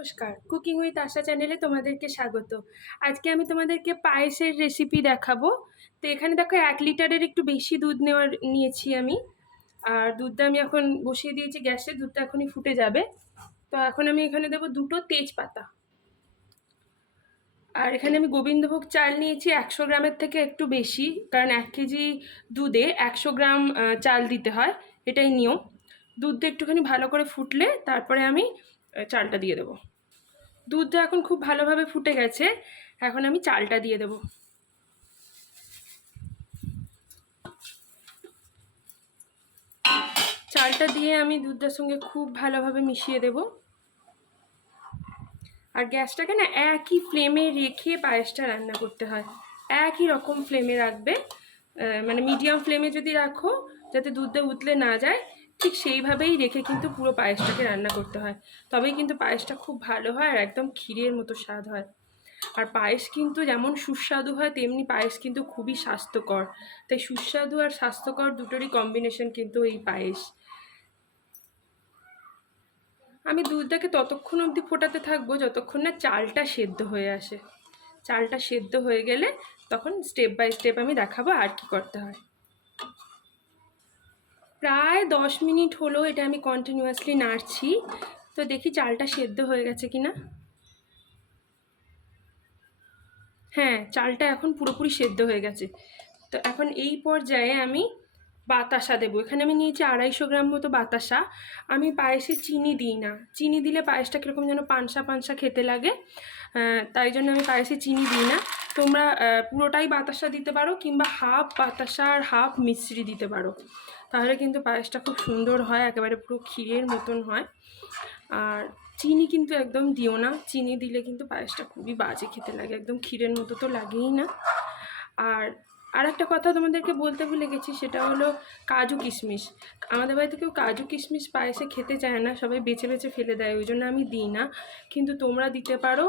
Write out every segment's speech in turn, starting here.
নমস্কার। Cooking with আশা চ্যানেলে তোমাদেরকে স্বাগত। আজকে আমি তোমাদেরকে পায়েসের রেসিপি দেখাবো। তো এখানে দেখো এক লিটারের একটু বেশি দুধ নেওয়ার, নিয়েছি আমি। আর দুধটা আমি এখন বসিয়ে দিয়েছি গ্যাসে, দুধটা এখনই ফুটে যাবে। তো এখন আমি এখানে দেবো দুটো তেজপাতা। আর এখানে আমি গোবিন্দভোগ চাল নিয়েছি একশো গ্রামের থেকে একটু বেশি, কারণ এক কেজি দুধে একশো গ্রাম চাল দিতে হয়। এটাই নিয়ম। দুধটা একটুখানি ভালো করে ফুটলে তারপরে আমি চালটা দিয়ে দেবো। দুধটা এখন খুব ভালোভাবে ফুটে গেছে। এখন আমি চালটা দিয়ে দেবো। চালটা দিয়ে আমি দুধটার সঙ্গে খুব ভালোভাবে মিশিয়ে দেব। আর গ্যাসটাকে না একই ফ্লেমে রেখে পায়েসটা রান্না করতে হয়। একই রকম ফ্লেমে রাখবে। মানে মিডিয়াম ফ্লেমে যদি রাখো, যাতে দুধটা উতলে না যায় ঠিক সেইভাবেই রেখে কিন্তু পুরো পায়েসটাকে রান্না করতে হয়। তবেই কিন্তু পায়েসটা খুব ভালো হয় আর একদম ক্ষীরের মতো স্বাদ হয়। আর পায়েস কিন্তু যেমন সুস্বাদু হয়, তেমনি পায়েস কিন্তু খুবই স্বাস্থ্যকর। তাই সুস্বাদু আর স্বাস্থ্যকর দুটোরই কম্বিনেশন কিন্তু এই পায়েস। আমি দুধটাকে ততক্ষণ অবধি ফোটাতে থাকব যতক্ষণ না চালটা সেদ্ধ হয়ে আসে। চালটা সেদ্ধ হয়ে গেলে তখন স্টেপ বাই স্টেপ আমি দেখাবো আর কি করতে হয়। প্রায় দশ মিনিট হলো এটা আমি কন্টিনিউয়াসলি নাড়ছি। তো দেখি চালটা সেদ্ধ হয়ে গেছে কিনা হ্যাঁ চালটা এখন পুরোপুরি সেদ্ধ হয়ে গেছে। তো এখন এই পর্যায়ে আমি বাতাসা দেবো। এখানে আমি নিয়েছি আড়াইশো গ্রাম মতো বাতাসা। আমি পায়েসে চিনি দিই না। চিনি দিলে পায়েসটা কীরকম যেন পানসা পানসা খেতে লাগে। তাই জন্য আমি পায়েসে চিনি দিই না। তোমরা পুরোটাই বাতাসা দিতে পারো কিংবা হাফ বাতাসা আর হাফ মিশ্রি দিতে পারো। তাহলে কিন্তু পায়েসটা খুব সুন্দর হয়, একেবারে পুরো ক্ষীরের মতন হয়। আর চিনি কিন্তু একদম দিও না, চিনি দিলে কিন্তু পায়েসটা খুবই বাজে খেতে লাগে, একদম ক্ষীরের মতো তো লাগেই না। আর আর একটা কথা তোমাদেরকে বলতে ভুলে গেছি, সেটা হলো কাজু কিশমিশ। আমাদের বাড়িতে কেউ কাজু কিশমিশ পায়েসে খেতে চায় না, সবাই বেছে বেছে ফেলে দেয়, ওই জন্য আমি দিই না। কিন্তু তোমরা দিতে পারো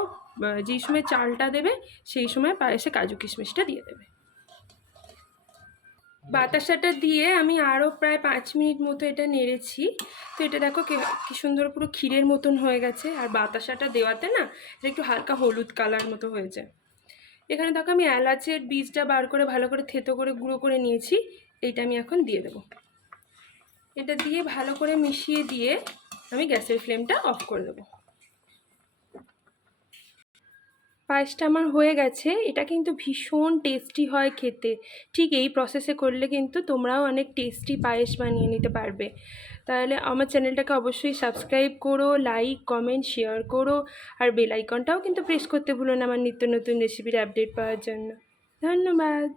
যেই সময় চালটা দেবে, সেই সময় পায়েসে কাজু কিশমিশটা দিয়ে দেবে। বাতাসাটা দিয়ে আমি আরও প্রায় পাঁচ মিনিট মতো এটা নেড়েছি। তো এটা দেখো কি সুন্দর পুরো ক্ষীরের মতন হয়ে গেছে। আর বাতাসাটা দেওয়াতে না, এটা একটু হালকা হলুদ কালার মতো হয়েছে। এখানে দেখো আমি এলাচের বীজটা বার করে ভালো করে থেতো করে গুঁড়ো করে নিয়েছি। এইটা আমি এখন দিয়ে দেবো। এটা দিয়ে ভালো করে মিশিয়ে দিয়ে আমি গ্যাসের ফ্লেমটা অফ করে দেবো। পায়েসটা আমার হয়ে গেছে। এটা কিন্তু ভীষণ টেস্টি হয় খেতে। ঠিক এই প্রসেসে করলে কিন্তু তোমরাও অনেক টেস্টি পায়েস বানিয়ে নিতে পারবে। তাহলে আমার চ্যানেলটাকে অবশ্যই সাবস্ক্রাইব করো লাইক কমেন্ট শেয়ার করো, আর বেল আইকনটাও কিন্তু প্রেস করতে ভুলো না আমার নিত্য নতুন রেসিপির আপডেট পাওয়ার জন্য। ধন্যবাদ।